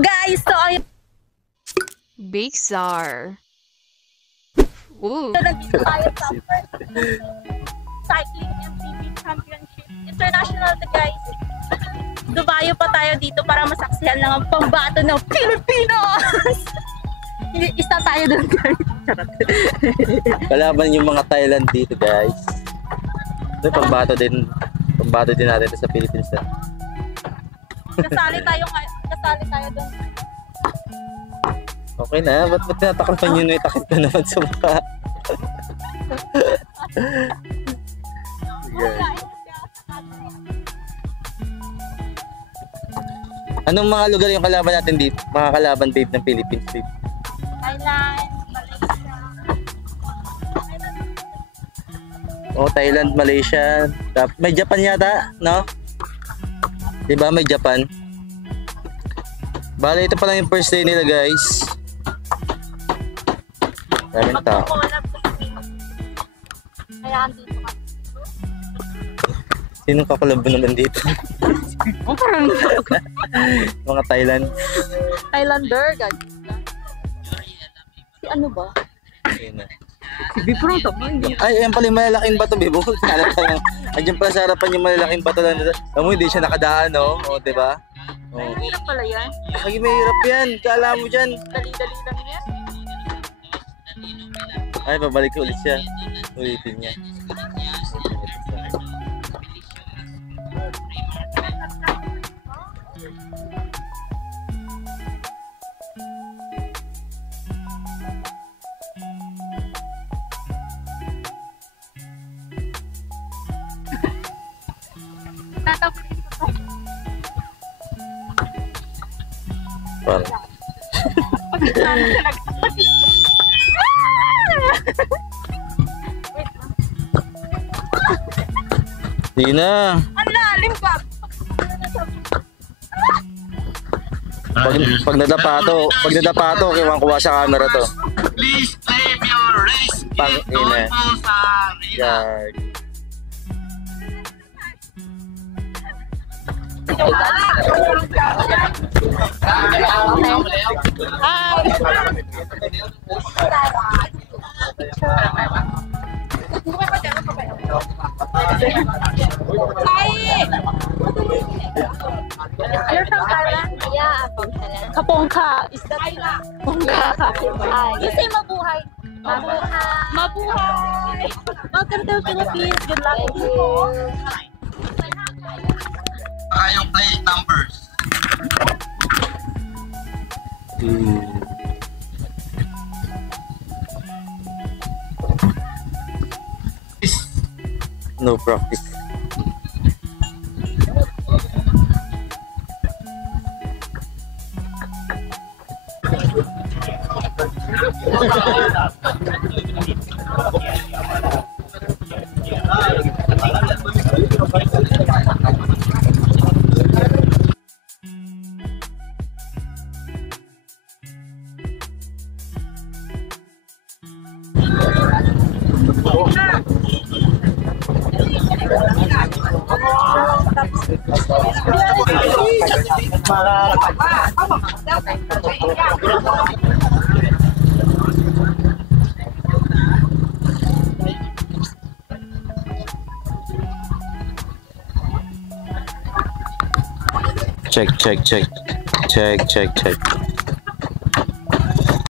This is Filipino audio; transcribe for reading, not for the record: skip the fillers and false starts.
Guys, so ay Big Czar. Ooh. nandito tayo sa first cycling MTB Championship. International to guys. Dumayo pa tayo dito para masaksihan lang ang pambato ng Pilipinas. Isa tayo doon guys. Kalaban yung mga Thailand dito guys. Ito pambato din natin sa Philippines. Kasali tayo doon. Okay na, ba't tinatakrapan yun? May takip na naman sa mukha. Anong mga lugar yung kalaban natin dito? Mga kalaban babe ng Philippines babe? Thailand, Malaysia. Thailand, Malaysia. May Japan yata, no? Diba may Japan? Bale, ito pa lang yung first day nila guys. Daming tao. Kaya andito ka. Sinong kakalabo naman dito? Mga Thailand. Thailander, guys. Si ano ba? Ayun na. Si Bipro, ay, ayan pala yung malalaking bato, Bibo. Andiyan pala sa harapan yung malalaking bato lang. Alam mo, hindi siya nakadaan, no? O, diba? Ay, hirap pala yan. Ay, may hirap yan. Kala mo dyan. Dali-dali lang yan. Ay, babalik ulit siya. Ulitin niya. Parang. Hindi na. Ang lalim pa. Pag nadapa to, kiwang kuha sa camera to. Please leave your race Pang kit doon ina. po sa arena. Yard. You're from Thailand? Yeah, I'm from Thailand. Kapongka. Is that Kapongka? You say mabuhay. Mabuhay. Welcome to Philippines. Good luck. Thank you. Saka yung plate numbers. No practice. Check.